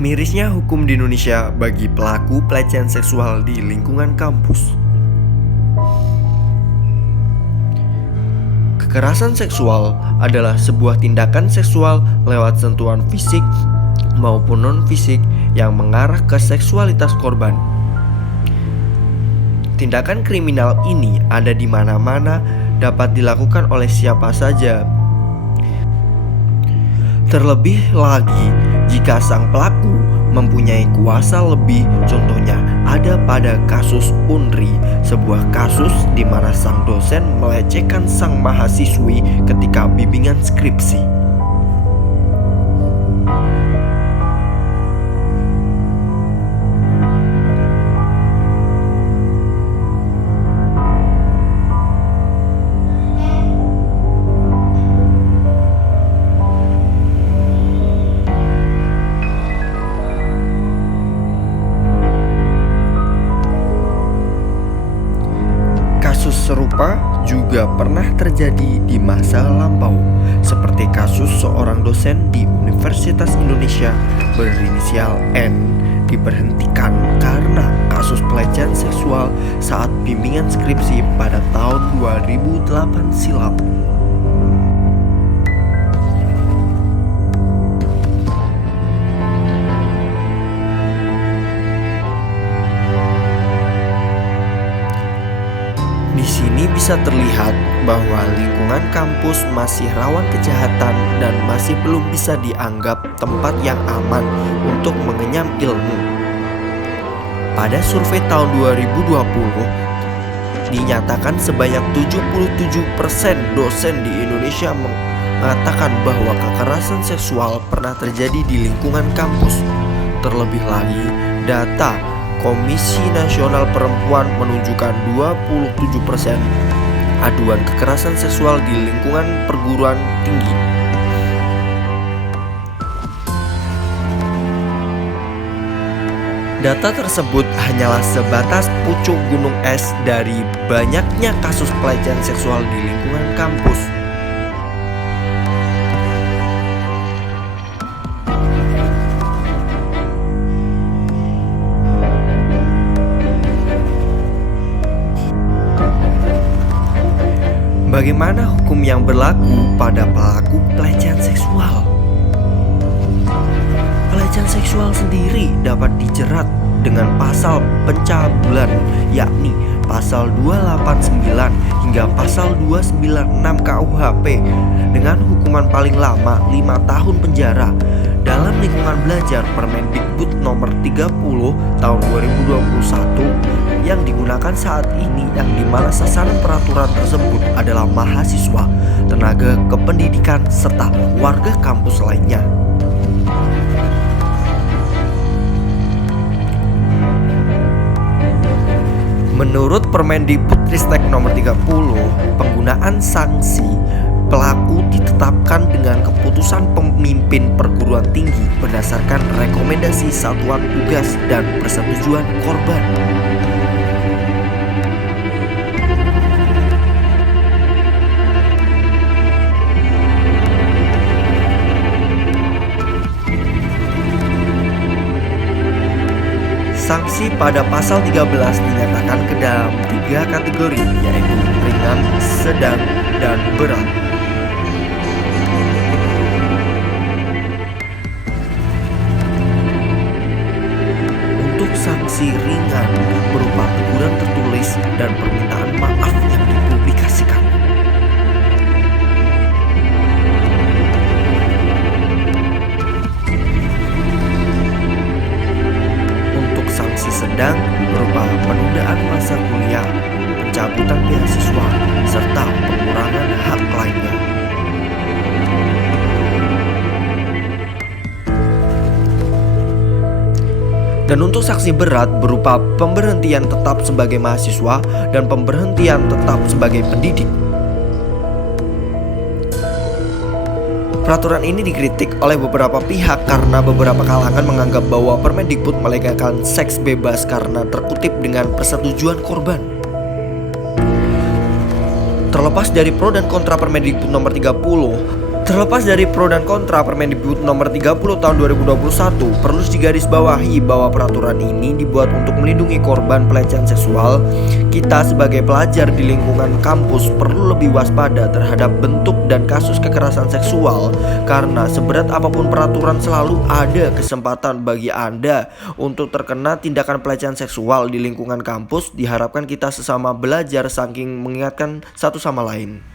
Mirisnya hukum di Indonesia bagi pelaku pelecehan seksual di lingkungan kampus. Kekerasan seksual adalah sebuah tindakan seksual lewat sentuhan fisik maupun non-fisik yang mengarah ke seksualitas korban. Tindakan kriminal ini ada di mana-mana, dapat dilakukan oleh siapa saja. Terlebih lagi jika sang pelaku mempunyai kuasa lebih, contohnya ada pada kasus Unri, sebuah kasus di mana sang dosen melecehkan sang mahasiswi ketika bimbingan skripsi. Kasus serupa juga pernah terjadi di masa lampau, seperti kasus seorang dosen di Universitas Indonesia berinisial N diberhentikan karena kasus pelecehan seksual saat bimbingan skripsi pada tahun 2008 silam. Di sini bisa terlihat bahwa lingkungan kampus masih rawan kejahatan dan masih belum bisa dianggap tempat yang aman untuk mengenyam ilmu. Pada survei tahun 2020, dinyatakan sebanyak 77% dosen di Indonesia mengatakan bahwa kekerasan seksual pernah terjadi di lingkungan kampus. Terlebih lagi, data Komisi Nasional Perempuan menunjukkan 27% aduan kekerasan seksual di lingkungan perguruan tinggi. Data tersebut hanyalah sebatas pucuk gunung es dari banyaknya kasus pelecehan seksual di lingkungan kampus. Bagaimana hukum yang berlaku pada pelaku pelecehan seksual? Pelecehan seksual sendiri dapat dijerat dengan pasal pencabulan, yakni pasal 289 hingga pasal 296 KUHP dengan hukuman paling lama 5 tahun penjara. Dalam lingkungan belajar, Permendikbud nomor 30 tahun 2021 yang digunakan saat ini, yang dimana sasaran peraturan tersebut adalah mahasiswa, tenaga kependidikan, serta warga kampus lainnya. Menurut Permendikbudristek nomor 30, penggunaan sanksi pelaku ditetapkan dengan keputusan pemimpin perguruan tinggi berdasarkan rekomendasi satuan tugas dan persetujuan korban. Sanksi pada pasal 13 dinyatakan ke dalam 3 kategori, yaitu ringan, sedang, dan berat. Untuk sanksi ringan berupa teguran tertulis dan permintaan maaf yang dipublikasikan. Sanksi sedang berupa penundaan masa kuliah, pencabutan beasiswa, serta pengurangan hak lainnya. Dan untuk sanksi berat berupa pemberhentian tetap sebagai mahasiswa dan pemberhentian tetap sebagai pendidik. Peraturan ini dikritik oleh beberapa pihak karena beberapa kalangan menganggap bahwa Permendikbud melegalkan seks bebas karena terkutip dengan persetujuan korban. Terlepas dari pro dan kontra Permendikbud nomor 30, Terlepas dari pro dan kontra Permendikbud nomor 30 tahun 2021, perlu digarisbawahi bahwa peraturan ini dibuat untuk melindungi korban pelecehan seksual. Kita sebagai pelajar di lingkungan kampus perlu lebih waspada terhadap bentuk dan kasus kekerasan seksual, karena seberat apapun peraturan selalu ada kesempatan bagi Anda untuk terkena tindakan pelecehan seksual di lingkungan kampus. Diharapkan kita sesama belajar saking mengingatkan satu sama lain.